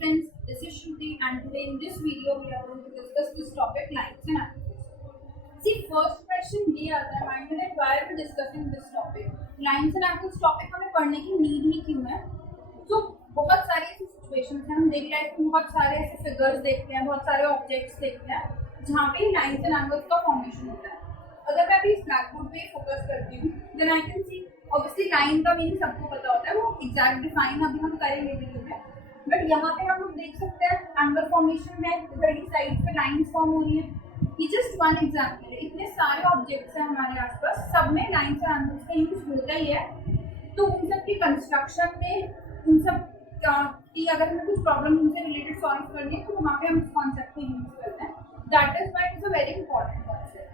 friends, this is Shruti and today in this video we are going to discuss this topic lines and angles. See, first question ये आता है mind में that why are we discussing this topic? Lines and angles topic हमें पढ़ने की need ही क्यों है? तो बहुत सारी ऐसी situations हैं, हम डेली लाइफ में बहुत सारे ऐसे figures देखते हैं, बहुत सारे objects देखते हैं जहाँ पे lines and angles का formation होता है. अगर मैं अभी इस ब्लैकबोर्ड पे फोकस करती हूँ then I can see obviously line का मीनिंग सबको पता होता है, वो एग्जैक्ट डिफाइन अभी हम करेंगे वीडियो में. बट यहाँ पे हम लोग देख सकते हैं एंगल फॉर्मेशन में इधर की साइड पे लाइंस फॉर्म हो रही है. ये जस्ट वन एग्जांपल है. इतने सारे ऑब्जेक्ट्स हैं हमारे आसपास, सब में लाइंस और एंगल्स का यूज होता ही है. तो उन सब की कंस्ट्रक्शन में उन सब की अगर हमें कुछ प्रॉब्लम उनसे रिलेटेड सॉल्व करनी है तो वहाँ पे हम इस कॉन्सेप्ट को यूज करते हैं. That is why it is a very important concept.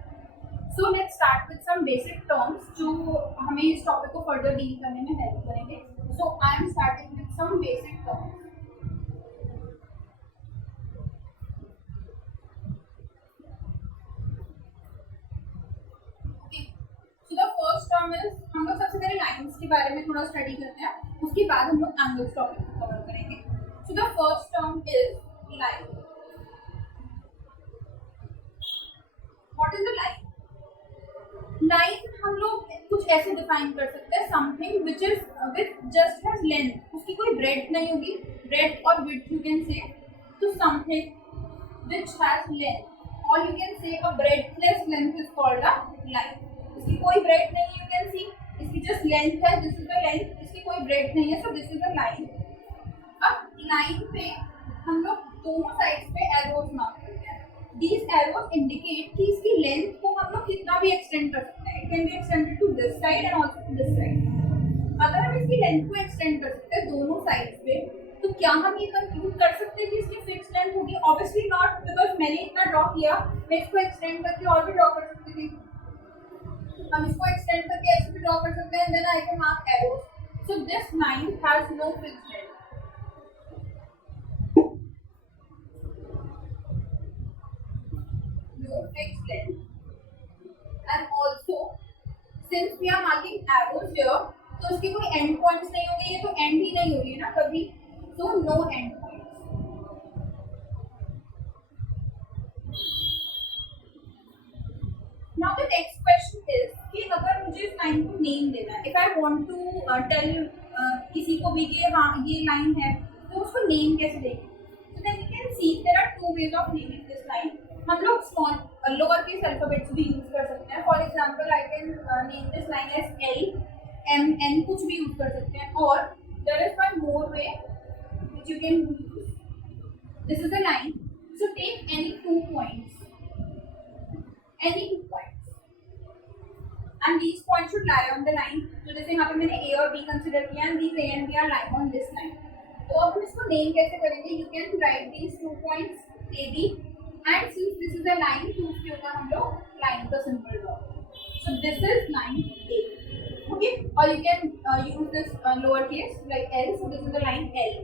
So let's start with some basic terms जो हमें इस टॉपिक को फर्दर डील करने में हेल्प करेंगे. So I am starting with some basic terms. So the first term is हम लोग सबसे पहले लाइंस के बारे में थोड़ा स्टडी करते हैं, उसके बाद हम लोग एंगल्स टॉपिक को कवर करेंगे. So the first term is line. What is the line? Line हम लोग कुछ ऐसे डिफाइन कर सकते हैं, something which is with just has length, उसकी कोई ब्रेड्थ नहीं होगी, ब्रेड्थ और विड्थ यू कैन से. तो समथिंग विच हैज लेंथ और you can say a breadthless length is called a line. इसकी कोई ब्रेड्थ नहीं है, यू कैन सी इसकी जस्ट लेंथ है, दिस इज द लेंथ, इसकी कोई ब्रेड्थ नहीं है, so this is a line. अब लाइन पे हम लोग दोनों साइड्स पे एरोज मार्क करते हैं. These arrows indicate कि इसकी लेंथ को हम लोग कितना भी एक्सटेंड कर सकते हैं. It can be extended to this side and also to this side. अगर हम इसकी लेंथ को एक्सटेंड कर सकते हैं दोनों साइड्स पे, तो क्या हम ये कंक्लूड कर सकते हैं कि इसकी फिक्स लेंथ होगी? ऑब्वियसली नॉट, बिकॉज मैंने इतना ड्रॉ किया, मैं इसको एक्सटेंड करके और भी ड्रॉ कर सकती थी. हम इसको एक्सटेंड करके ऐसे भी ड्रॉ कर सकते हैं, then I can mark arrows. So this line has no fix length. Fixed length. And also since we are marking arrows here, तो इसके कोई end points नहीं होंगे, ये तो end ही नहीं होगी ना कभी, so no end points. Now the next question is कि अगर मुझे इस लाइन को नेम देना है, if I want to tell किसी को भी कि हाँ ये लाइन है, तो उसको नेम कैसे देंगे? So then you can see there are two ways of naming this line. हम लोग स्मॉल लोअर केस अल्फाबेट्स भी यूज कर सकते हैं. For example I can name this line as L, M, N, कुछ भी यूज कर सकते हैं. और there is one more way which you can use. This is the line. So take any two points and these points should lie on the line. तो जैसे यहाँ पे मैंने ए और बी कंसिडर किया and these A and B are lying on this line. तो अब हम इसको नेम कैसे करेंगे? You can write these two points A B. And since this is a line, तो उसके ऊपर हम लोग लाइन का सिंबल ड्रॉ करेंगे. So this is line A. Okay, or you can use this lower case like L. So this is the line L.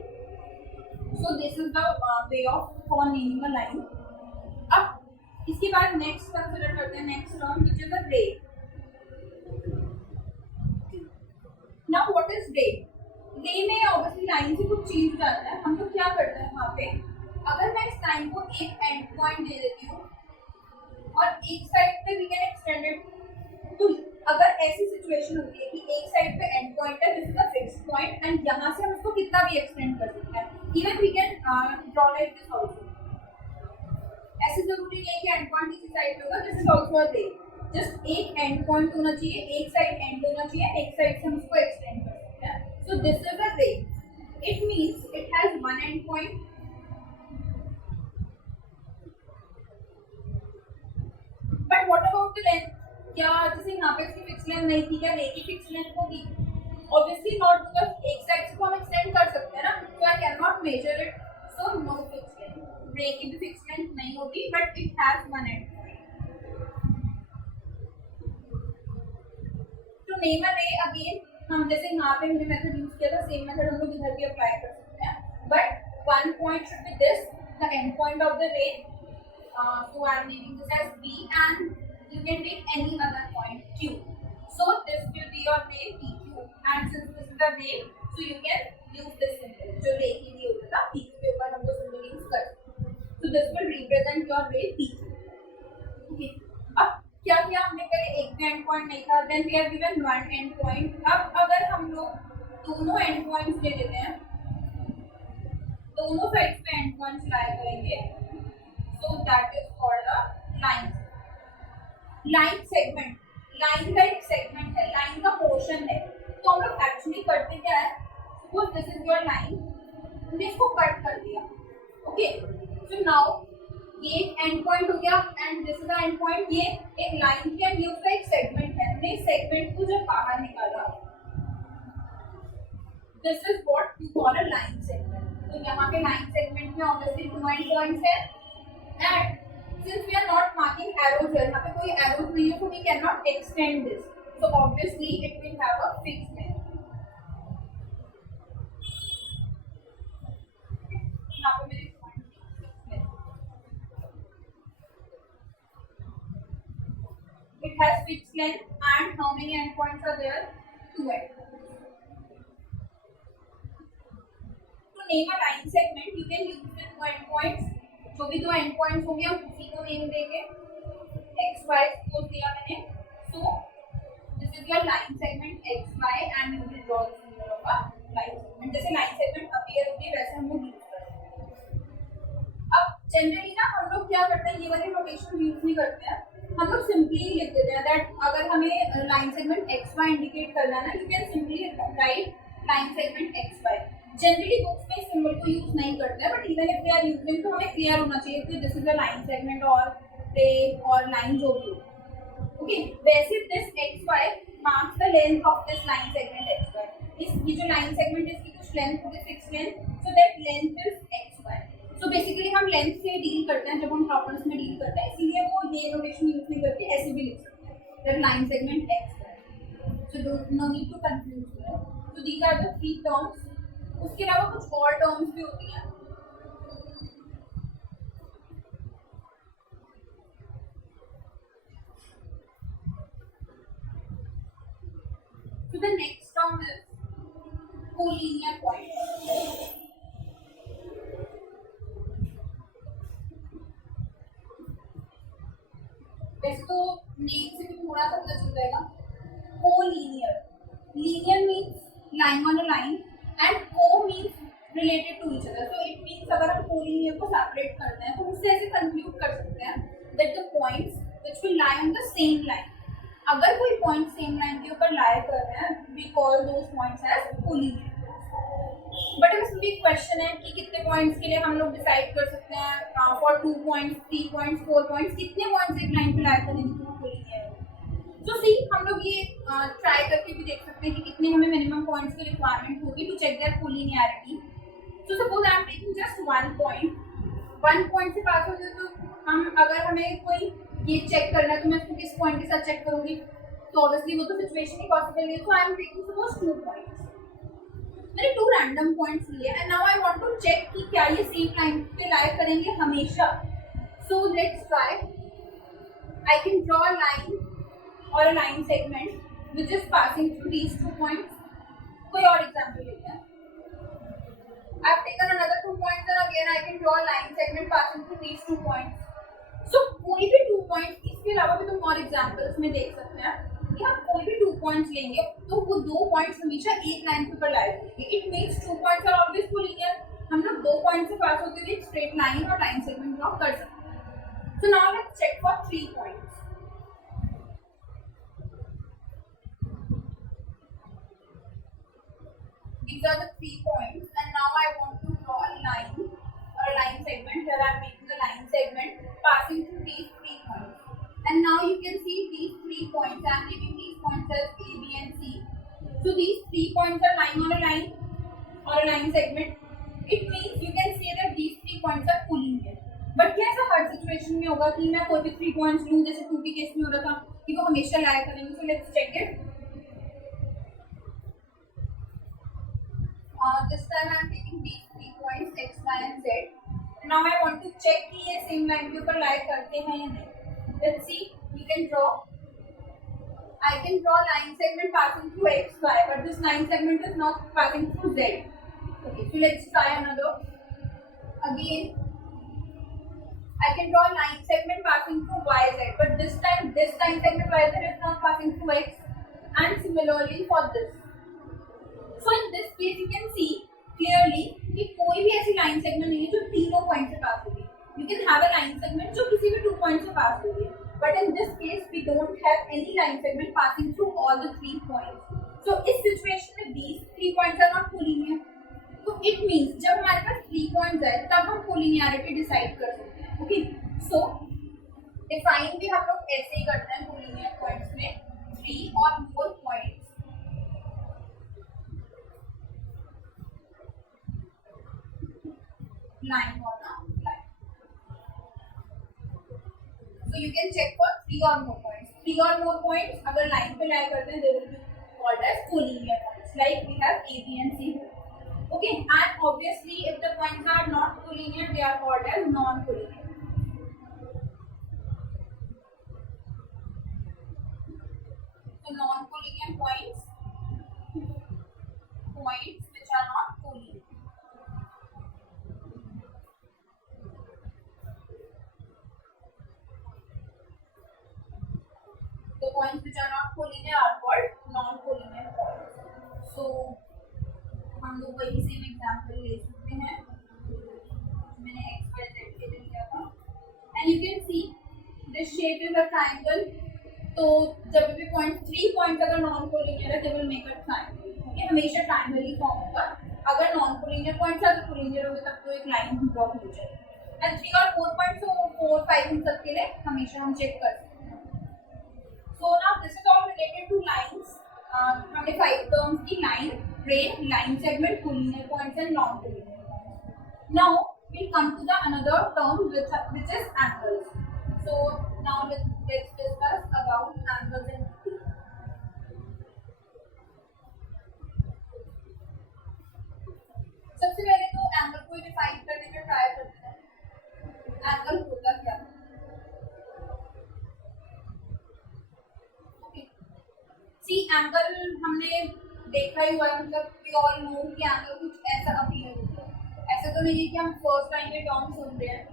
So this is the way of for naming a line. अब इसके बाद next consider करते हैं next term which is a ray. Now what is ray? ray में obviously line से कुछ चेंज हो जाता है. हम लोग क्या करते हैं वहाँ पे, अगर मैं इस लाइन को एक एंड पॉइंट दे देती हूँ और एक साइड पे वी कैन एक्सटेंड इट, तो अगर ऐसी सिचुएशन होती है कि एक साइड पे एंड पॉइंट है, this is a fixed point, and यहाँ से हम इसको कितना भी एक्सटेंड कर सकते हैं. Even we can draw like this also. ऐसे जरूरी नहीं है कि एंड पॉइंट इसी साइड पे होगा. दिस इज आल्सो अ रे. जस्ट एक एंड पॉइंट होना चाहिए, एक साइड एंड होना चाहिए, एक साइड से हम इसको एक्सटेंड कर सकते हैं. सो दिस इज अ रे. It means it has one end point. But what about the length? क्या जैसे यहाँ पे इसकी फिक्स लेंथ नहीं थी, क्या रे की फिक्स लेंथ होगी? ऑब्वियसली नॉट, बिकॉज एक साइड से हम एक्सटेंड कर सकते हैं ना, so I can not measure it. So no fix length. Ray की भी फिक्स लेंथ नहीं होगी, but it has one end point. To name a ray again, हम जैसे यहाँ पे हमने मेथड यूज किया था, सेम मेथड हम लोग इधर भी अप्लाई कर सकते हैं. But one point should be this, the end point of the रे. So I am naming this as B, and you can take any other point Q. So this will be your ray PQ, and since this is the ray, so you can use this symbol. जो ray के लिए होता था PQ के ऊपर So this will represent your way P. Okay. अब क्या किया हमने, पहले एक भी एंड पॉइंट नहीं था, then we have given one end point. अब अगर हम लोग दोनों एंड पॉइंट्स ले लेते हैं, दोनों साइड्स पे एंड पॉइंट्स लाया करेंगे, so that is called a line. Line segment, line का एक सेगमेंट है, लाइन का पोर्शन है. तो हम लोग एक्चुअली करते क्या है, suppose this is your line, हमने इसको कट कर दिया. ओके, सो नाउ ये एक एंड पॉइंट हो गया and this is the end point. ये एक लाइन के एंड ये उसका एक सेगमेंट है. हमने इस सेगमेंट को जब बाहर निकाला, this is what we call a line segment. तो यहाँ पे लाइन सेगमेंट में ऑब्वियसली टू एंड पॉइंट्स है and since we are not marking arrows here, यहाँ पे कोई arrows नहीं है, so we cannot extend this. So obviously it will have a fixed length. यहाँ पे मेरे point it has fixed length and how many endpoints are there? 2 endpoints. To name a line segment, you can use the 2 endpoints. जो भी दो and points होंगे हम उसी को नेम देंगे. एक्स वाई सपोज दिया मैंने, so this is your line segment X Y and you will draw the symbol of a line segment. जैसे लाइन सेगमेंट अपीयर होती है वैसे हम लोग यूज करते हैं. अब जनरली ना हम लोग क्या करते हैं, ये वाली नोटेशन यूज नहीं करते हैं, हम लोग सिंपली लिख देते हैं दैट अगर हमें line segment X Y indicate करना है ना, you can simply write line segment X Y. Generally books में सिंबल को यूज नहीं करते हैं, but even if they are using तो हमें क्लियर होना चाहिए कि this is a line segment और रे और लाइन जो भी हो. ओके, वैसे this X Y marks the length of this line segment X Y. इस ये जो लाइन सेगमेंट है इसकी कुछ लेंथ होगी, fix length, so that length is X Y. So basically हम लेंथ से डील करते हैं जब हम प्रॉब्लम्स में डील करते हैं, इसीलिए वो ये नोटेशन यूज नहीं करके ऐसे भी लिख सकते हैं that line segment X Y. So no need to confuse. So these are the 3 terms. उसके अलावा कुछ और टर्म्स भी होती हैं. So the next term is collinear point. वैसे तो नेम से भी थोड़ा सा पता चल जाएगा. collinear, linear means line on a line and co means related to each other. So it means अगर हम collinear को separate करते हैं तो उससे ऐसे conclude कर सकते हैं that the points which will lie on the same line, अगर कोई point same line के ऊपर lie कर रहे हैं, we call those points as collinear. But इसमें भी क्वेश्चन है कि कितने पॉइंट्स के लिए हम लोग डिसाइड कर सकते हैं फॉर 2 पॉइंट्स, 3 पॉइंट्स, 4 पॉइंट्स, कितने पॉइंट्स एक लाइन पे लाई करेंगे तो collinear है. तो सी हम लोग ये ट्राई करके भी देख सकते हैं कि कितने हमें मिनिमम पॉइंट्स की रिक्वायरमेंट होगी to check their collinearity. So suppose I am taking just 1 point से पास हो जाए तो हम अगर हमें कोई ये चेक करना है तो मैं इसको किस पॉइंट के साथ चेक करूंगी, तो ऑब्वियसली वो तो सिचुएशन ही पॉसिबल है. So I am taking suppose 2 points, मैंने 2 रैंडम पॉइंट्स लिए and now I want to check कि क्या ये सेम लाइन पे लाई करेंगे हमेशा. So let's try. I can draw a line or a line segment which is passing through these 2 points. कोई और एग्जांपल लेते हैं. I have taken another 2 points and again I can draw a line segment passing through these 2 points. So कोई भी 2 points, इसके अलावा भी तुम और एग्जांपल्स में देख सकते हैं कि हम कोई भी 2 points लेंगे तो वो 2 points हमेशा एक लाइन के ऊपर लाई करेंगे. It means 2 points are always collinear. हम लोग 2 points से पास होते हुए एक स्ट्रेट लाइन और लाइन सेगमेंट ड्रॉ कर सकते हैं. So now let's check for 3 points. These are the 3 points and now I want to draw a line or a line segment. Here I am making a line segment passing through these 3 points. And now you can see these 3 points. I am naming these points as A, B and C. So these 3 points are lying on a line or a line segment. It means you can say that these 3 points are collinear. But क्या ऐसा हर सिचुएशन में होगा कि मैं कोई भी 3 points लूँ, जैसे 2 के केस में हो रहा था कि वो हमेशा लाया करेंगे. So let's check it. This time I am taking these 3 points x, y and z. Now I want to check कि ये सेम लाइन के ऊपर लाई करते हैं या नहीं. Let's see. You can draw. I can draw line segment passing through x, y, but this line segment is not passing through z. Okay, so let's try another. Again, I can draw a line segment passing through YZ, but this line segment YZ is not passing through X. And similarly for this. So in this case you can see clearly कि कोई भी ऐसी line segment नहीं है जो तीनों point से pass होगी. You can have a line segment जो किसी भी 2 points से pass होगी. But in this case we don't have any line segment passing through all the 3 points. So इस situation में these 3 points are not collinear. तो it means जब हमारे पास 3 points है तब हम collinearity decide कर सकते हैं. Okay. So define भी हम लोग ऐसे ही करते हैं collinear points में 3 or more points. Line on a line. So you can check for 3 or more points. 3 or more points अगर line पे lie करते हैं they will be called as collinear points. Like we have A, B and C. Okay, and obviously if the points are not collinear they are called as non-collinear. So non-collinear points which are not collinear. The points which are not collinear are called non-collinear points. So हम लोग वही same example ले सकते हैं मैंने x y z के लिए लिया था. And you can see this shape is a triangle. तो जब भी पॉइंट 3 पॉइंट्स अगर नॉन कोलिनियर है they will make a triangle. Okay, हमेशा ट्रायंगल ही फॉर्म होगा. अगर नॉन कोलिनियर पॉइंट्स है तो कोलिनियर होगा तब तो एक लाइन ड्रॉ हो जाएगी. एंड 3 और 4 पॉइंट्स तो 4 5 इन सब के लिए हमेशा हम चेक कर सकते हैं. So now this is all related to lines. हमने 5 terms की line, ray, line segment, collinear points and non-collinear points. Now we'll come to the another term which is angles. So now let's discuss about angles in detail. सबसे पहले तो एंगल को डिफाइन करने का ट्राई करते हैं. एंगल होता क्या है? सी एंगल हमने देखा ही हुआ है. मतलब वी ऑल नो कि एंगल कुछ ऐसा अपीयर होता है. ऐसा तो नहीं है कि हम फर्स्ट टाइम ये टर्म सुन रहे हैं.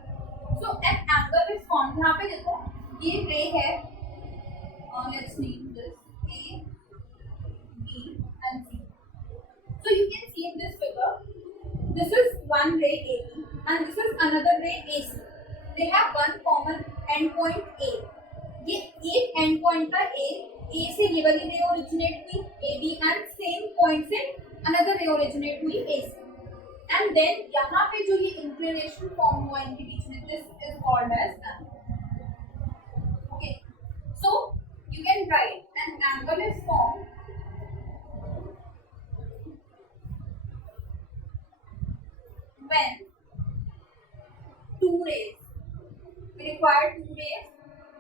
So an angle is form. यहाँ पे देखो ये रे है. Let's name this A B and C. So you can see in this figure this is one ray AB and this is another ray AC. They have one common endpoint A. ये एक endpoint का A से ये वाली ray originate हुई AB and same point से another ray originate हुई AC. And then यहाँ पे जो ये inclination form हुआ इनके बीच में this is called as angle. Okay, so you can write an angle is formed when two rays, we require two rays,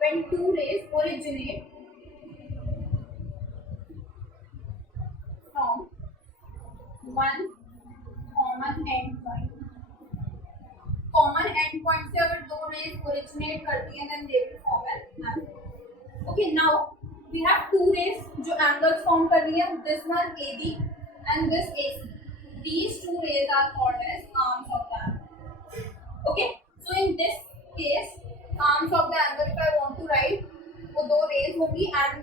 when two rays originate from one common endpoint. Common endpoint से अगर दो rays originate करती हैं then they will form an angle. Okay, now we have two rays जो angles form कर रही हैं. This one AB and this AC. These two rays are called as arms of the angle. Okay, so in this case, arms of the angle, if I want to write, वो दो rays होंगी and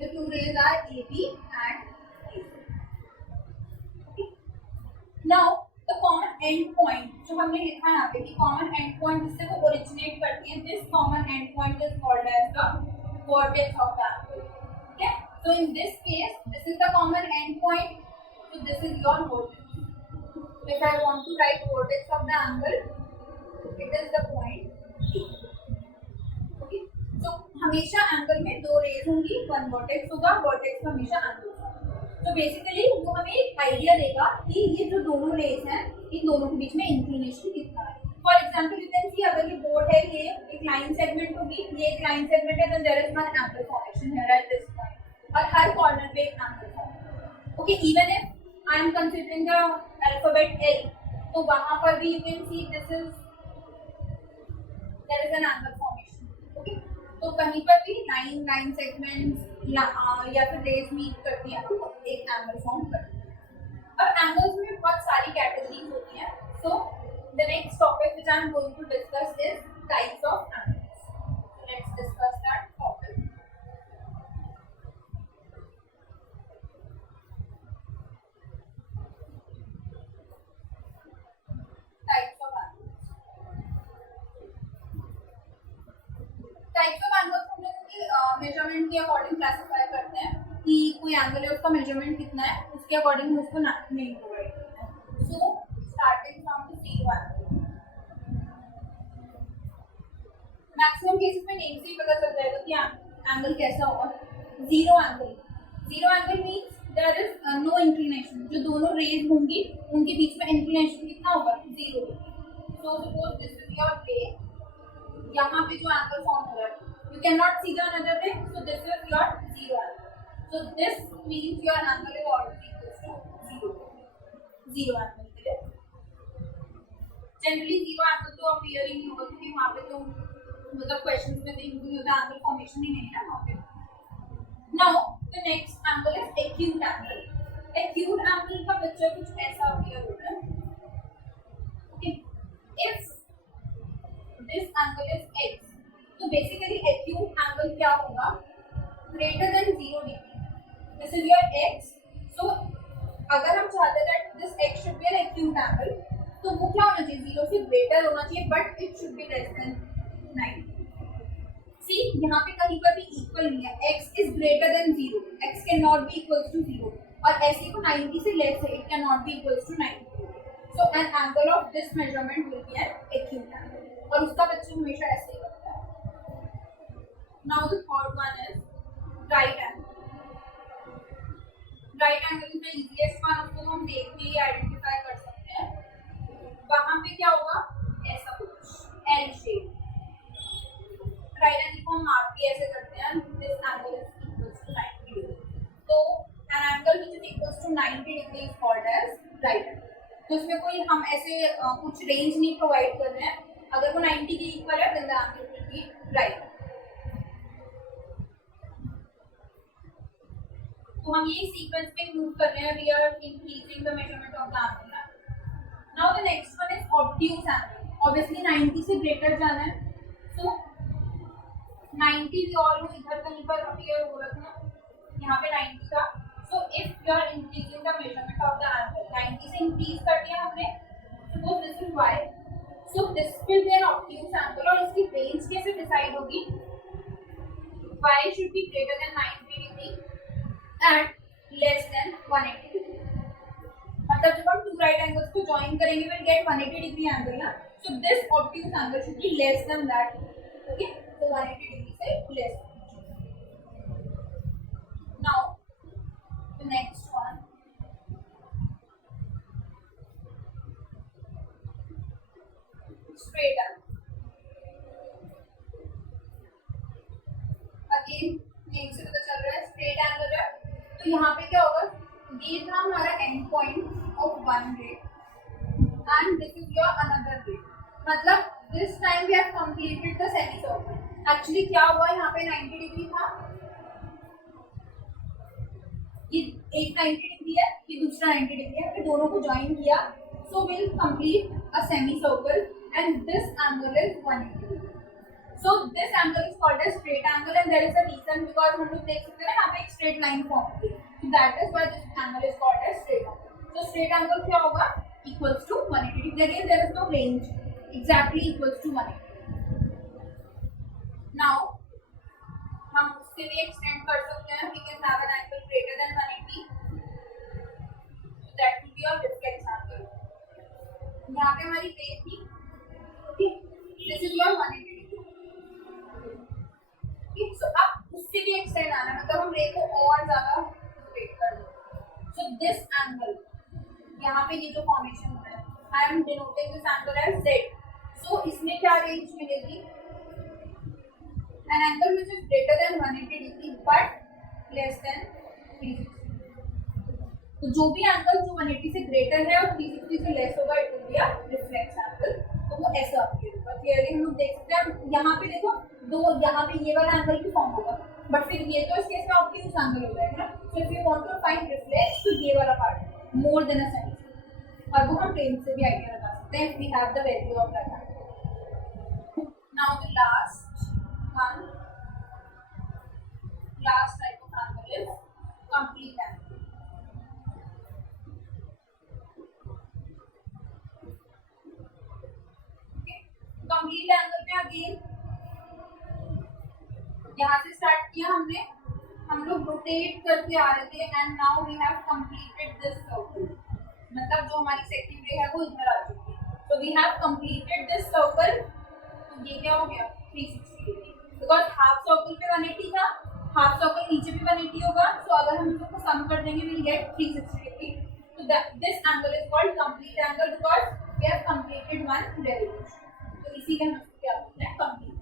the two rays are AB and AC. Okay. Now the common end point जो हमने लिखा है यहाँ पे कि common end point जिससे वो originate करती है, this common end point is called as the vertex of the angle. Okay, so in this case, this is the common end point. So this is your vertex. If I want to write vertex of the angle, it is the point A. Okay, so हमेशा angle में दो rays होंगी, one vertex होगा, vertex में हमेशा angle होगा. तो basically वो हमें एक idea देगा कि ये जो दोनों rays हैं, इन दोनों के बीच में inclination कितना है. For example, you can see अगर ये board है, ये एक line segment होगी, ये एक line segment है, then there is one angle formation here at this point. और हर corner पे एक angle formation. Okay, even if I am considering the alphabet L, तो वहाँ पर भी you can see this is there is an angle formation. Okay, तो कहीं पर भी line segments या फिर rays meet करती हैं तो एक angle form करती हैं. अब angles में बहुत सारी categories होती हैं. So The next topic which I am going to discuss is types of angles. So let's discuss that topic. Types of angles. Types of angles हम लोग मेजरमेंट के अकॉर्डिंग क्लासिफाई करते हैं कि कोई एंगल है उसका मेजरमेंट कितना है, उसके अकॉर्डिंग हम उसको नेम प्रोवाइड करते हैं. So starting from the zero angle. Maximum cases में नेम से ही पता चल जाएगा कि एंगल कैसा होगा. Zero angle. Zero angle means there is no inclination. जो दोनों रेज होंगी उनके बीच में इंक्लिनेशन कितना होगा? Zero. So suppose this is your रे. यहाँ पे जो एंगल फॉर्म हो रहा है, you cannot see the another ray, so this is your zero angle. So this means your angle is always equal to zero. Zero angle के लिए generally zero angle तो appear ही नहीं होगा क्योंकि वहाँ पे तो मतलब questions में तो include होता है, angle formation ही नहीं है ना वहाँ पे. Now the next angle is acute angle. Acute angle का पिक्चर कुछ ऐसा appear होता है. Okay, if this angle is x, तो बेसिकली एक्यूट एंगल क्या होगा? Greater than 0 degree. This is your x. सो अगर हम चाहते हैं that this x should be an acute angle, तो वो क्या होना चाहिए? 0 से ग्रेटर होना चाहिए, but it should be less than 90. See यहाँ पे कहीं पर भी इक्वल नहीं है. x is greater than 0. x can not be equals to 0 और ऐसे को 90 से लेस है. It can not be equals to 90. So an angle of this measurement will be an acute angle और उसका पिक्चर हमेशा ऐसे ही बनता है. Now the third one is right angle. Right angle is the easiest one. उसको हम देख के ही आइडेंटिफाई कर सकते हैं. वहाँ पे क्या होगा? ऐसा कुछ L shape. Right angle को हम मार्क भी ऐसे करते हैं. This angle is equals to 90 degree. तो an angle which is equals to 90 degree is called as right angle. तो इसमें कोई हम ऐसे कुछ रेंज नहीं प्रोवाइड कर रहे हैं. अगर वो 90 के इक्वल है then the angle will be right. तो हम ये सीक्वेंस में मूव कर रहे हैं. We are increasing the measurement of the angle. Now the next one is obtuse angle. Obviously 90 से ग्रेटर जाना है. सो 90 भी और इधर कहीं पर अपीयर हो रखना. यहाँ पे 90 था. So if you are increasing the measurement of the angle, 90 से इंक्रीज कर दिया हमने. Suppose this is y. So this will be an obtuse angle और इसकी रेंज कैसे डिसाइड होगी? y should be greater than 90 degree and less than 180 degree. मतलब जब हम two right angles को join करेंगे we'll get 180 degree angle ना. So this obtuse angle should be less than that. Okay, so 180 degree से less. Now the next one. Straight angle. Again name से पता चल रहा है straight angle है. तो यहाँ पे क्या होगा? ये था हमारा end point of one ray and this is your another ray. मतलब this time we have completed the semi circle. Actually क्या हुआ? यहाँ पे 90 डिग्री था, ये एक 90 डिग्री है, ये दूसरा 90 डिग्री है. फिर दोनों को ज्वाइन किया. So will complete a semi circle and this angle is 180. So this angle is called as straight angle and there is a reason because हम लोग देख सकते हैं यहाँ पे एक straight line form होती है. So that is why this angle is called as straight angle. So straight angle क्या होगा? Equals to 180 degree. Again there is no range. Exactly equals to 180. Now हम उससे भी extend कर सकते हैं. We can have an angle greater than 180. So that will be our reflex angle. यहाँ पे हमारी ray थी. Okay. This is your 180. So अब उससे भी एक्सटेंड आना है. मतलब हम रे को और ज्यादा स्ट्रेट कर दें. सो दिस एंगल यहाँ पे ये जो फॉर्मेशन हो रहा है, I am denoting this angle as z. सो इसमें क्या रेंज मिलेगी? An angle which is greater than 180 degree but less than 360. तो जो भी एंगल जो 180 से ग्रेटर है और 360 से लेस होगा it will be a reflex angle. तो वो ऐसा अपीयर होगा. क्लियरली हम लोग देख सकते हैं. यहाँ पे देखो दो, यहाँ पे ये वाला एंगल भी फॉर्म होगा बट फिर ये तो इस केस में ऑब्ट्यूज एंगल हो जाएगा ना. So if you want to find reflex तो ये वाला part more than a sense और वो हम प्लेन से भी आइडिया लगा सकते हैं. then we have the value of that angle. Now the last type of angle is complete angle. Okay, complete angle में अगेन यहाँ से स्टार्ट किया हमने, हम लोग रोटेट करते आ रहे थे and now we have completed this circle, मतलब जो हमारी सेकंड रे है वो इधर आ चुकी है. So we have completed this circle. तो ये क्या हो गया 360 डिग्री, बिकॉज हाफ सर्कल पे 180 था, हाफ सर्कल नीचे भी 180 होगा. सो अगर हम इसको सम कर देंगे will get 360 degree. So that this angle is called complete angle because we have completed one revolution. तो इसीलिए हम इसको क्या बोलते हैं complete.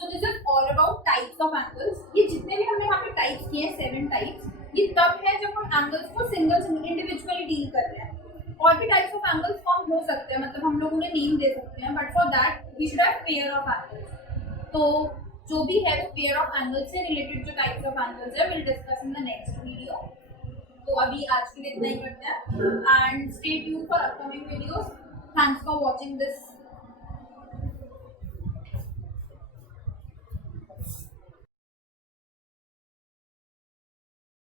So this is all about types of angles. ये जितने भी हमने यहाँ पे types किए हैं 7 types, ये तब है जब हम angles को single individually deal कर रहे हैं. और भी types of angles form हो सकते हैं, मतलब हम लोग उन्हें name दे सकते हैं, but for that we should have pair of angles. तो जो भी है वो pair of angles से related जो types of angles है we'll discuss in the next video. तो अभी आज के लिए इतना ही करते हैं and stay tuned for upcoming videos. Thanks for watching this